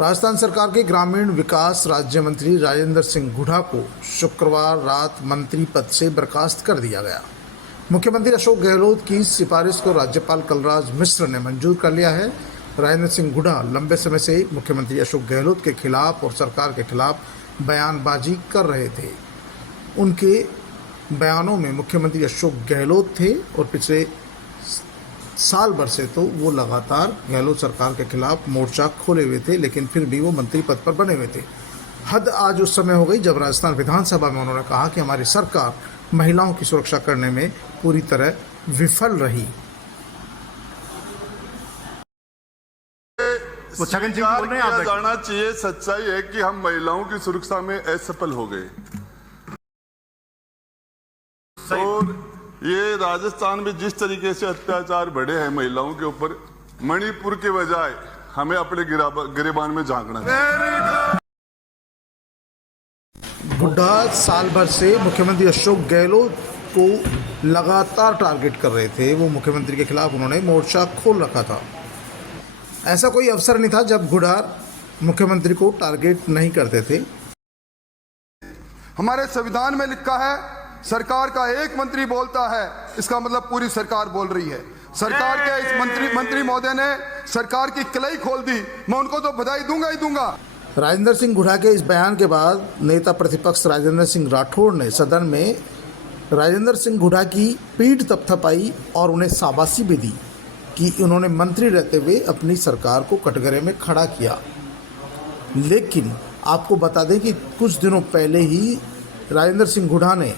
राजस्थान सरकार के ग्रामीण विकास राज्य मंत्री राजेंद्र सिंह हुड्डा को शुक्रवार रात मंत्री पद से बर्खास्त कर दिया गया। मुख्यमंत्री अशोक गहलोत की सिफारिश को राज्यपाल कलराज मिश्र ने मंजूर कर लिया है। राजेंद्र सिंह हुड्डा लंबे समय से मुख्यमंत्री अशोक गहलोत के खिलाफ और सरकार के खिलाफ बयानबाजी कर रहे थे। उनके बयानों में मुख्यमंत्री अशोक गहलोत थे और पिछले साल भर से तो वो लगातार गहलोत सरकार के खिलाफ मोर्चा खोले हुए थे, लेकिन फिर भी वो मंत्री पद पर बने हुए थे। हद आज उस समय हो गई जब राजस्थान विधानसभा में उन्होंने कहा कि हमारी सरकार महिलाओं की सुरक्षा करने में पूरी तरह विफल रही। जाना चाहिए, सच्चाई है कि हम महिलाओं की सुरक्षा में असफल हो गए और ये राजस्थान में जिस तरीके से अत्याचार बढ़े हैं महिलाओं के ऊपर, मणिपुर के बजाय हमें अपने गिरेबान में झांकना चाहिए। हुड्डा साल भर से मुख्यमंत्री अशोक गहलोत को लगातार टारगेट कर रहे थे। वो मुख्यमंत्री के खिलाफ उन्होंने मोर्चा खोल रखा था। ऐसा कोई अवसर नहीं था जब हुड्डा मुख्यमंत्री को टारगेट नहीं करते थे। हमारे संविधान में लिखा है, सरकार का एक मंत्री बोलता है, इसका मतलब पूरी सरकार बोल रही है। सरकार के इस मंत्री महोदय ने सरकार की कलई खोल दी, मैं उनको तो बधाई दूंगा ही दूंगा। राजेंद्र सिंह हुड्डा के इस बयान के बाद नेता प्रतिपक्ष राजेंद्र सिंह राठौड़ ने सदन में राजेंद्र सिंह हुड्डा की पीठ थपथपाई और उन्हें शाबाशी भी दी कि उन्होंने मंत्री रहते हुए अपनी सरकार को कटघरे में खड़ा किया। लेकिन आपको बता दें कि कुछ दिनों पहले ही राजेंद्र सिंह हुड्डा ने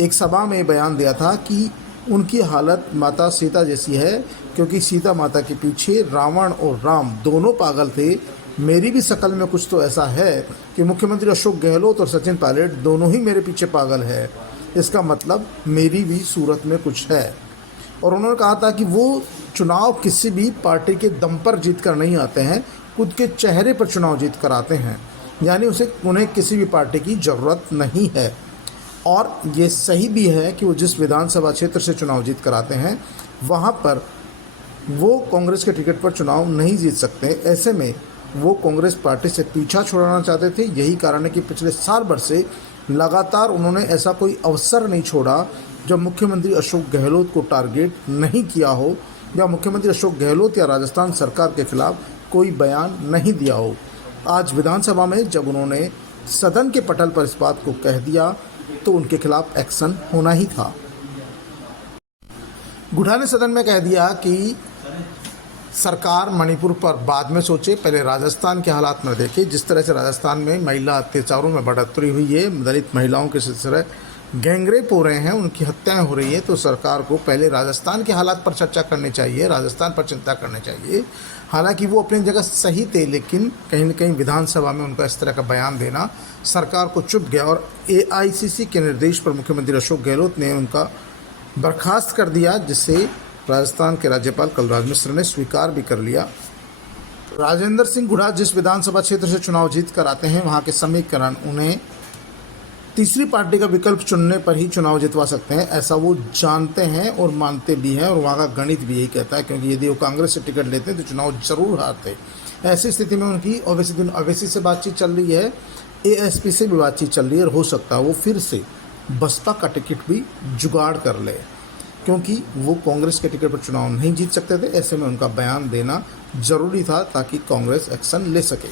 एक सभा में बयान दिया था कि उनकी हालत माता सीता जैसी है, क्योंकि सीता माता के पीछे रावण और राम दोनों पागल थे। मेरी भी शकल में कुछ तो ऐसा है कि मुख्यमंत्री अशोक गहलोत और सचिन पायलट दोनों ही मेरे पीछे पागल है। इसका मतलब मेरी भी सूरत में कुछ है। और उन्होंने कहा था कि वो चुनाव किसी भी पार्टी के दम पर जीत कर नहीं आते हैं, खुद के चेहरे पर चुनाव जीत कर आते हैं। यानी उन्हें किसी भी पार्टी की ज़रूरत नहीं है। और ये सही भी है कि वो जिस विधानसभा क्षेत्र से चुनाव जीत कर आते हैं वहाँ पर वो कांग्रेस के टिकट पर चुनाव नहीं जीत सकते। ऐसे में वो कांग्रेस पार्टी से पीछा छुड़ाना चाहते थे। यही कारण है कि पिछले साल भर से लगातार उन्होंने ऐसा कोई अवसर नहीं छोड़ा जब मुख्यमंत्री अशोक गहलोत को टारगेट नहीं किया हो या मुख्यमंत्री अशोक गहलोत या राजस्थान सरकार के खिलाफ कोई बयान नहीं दिया हो। आज विधानसभा में जब उन्होंने सदन के पटल पर इस बात को कह दिया तो उनके खिलाफ एक्शन होना ही था। हुड्डा ने सदन में कह दिया कि सरकार मणिपुर पर बाद में सोचे, पहले राजस्थान के हालात में देखे। जिस तरह से राजस्थान में महिला अत्याचारों में बढ़ोतरी हुई है, दलित महिलाओं के सिलसिले गैंगरेप हो रहे हैं, उनकी हत्याएं हो रही है, तो सरकार को पहले राजस्थान के हालात पर चर्चा करनी चाहिए, राजस्थान पर चिंता करनी चाहिए। हालांकि वो अपनी जगह सही थे, लेकिन कहीं न कहीं विधानसभा में उनका इस तरह का बयान देना सरकार को चुभ गया और AICC के निर्देश पर मुख्यमंत्री अशोक गहलोत ने उनका बर्खास्त कर दिया, जिससे राजस्थान के राज्यपाल कलराज मिश्र ने स्वीकार भी कर लिया। राजेंद्र सिंह हुड्डा जिस विधानसभा क्षेत्र से चुनाव जीत कर आते हैं वहाँ के समीकरण उन्हें तीसरी पार्टी का विकल्प चुनने पर ही चुनाव जितवा सकते हैं, ऐसा वो जानते हैं और मानते भी हैं। और वहाँ का गणित भी यही कहता है, क्योंकि यदि वो कांग्रेस से टिकट लेते हैं तो चुनाव जरूर हारते। ऐसी स्थिति में उनकी ओवैसी से बातचीत चल रही है, ASP से भी बातचीत चल रही है और हो सकता है वो फिर से बसपा का टिकट भी जुगाड़ कर ले, क्योंकि वो कांग्रेस के टिकट पर चुनाव नहीं जीत सकते थे। ऐसे में उनका बयान देना ज़रूरी था ताकि कांग्रेस एक्शन ले सके।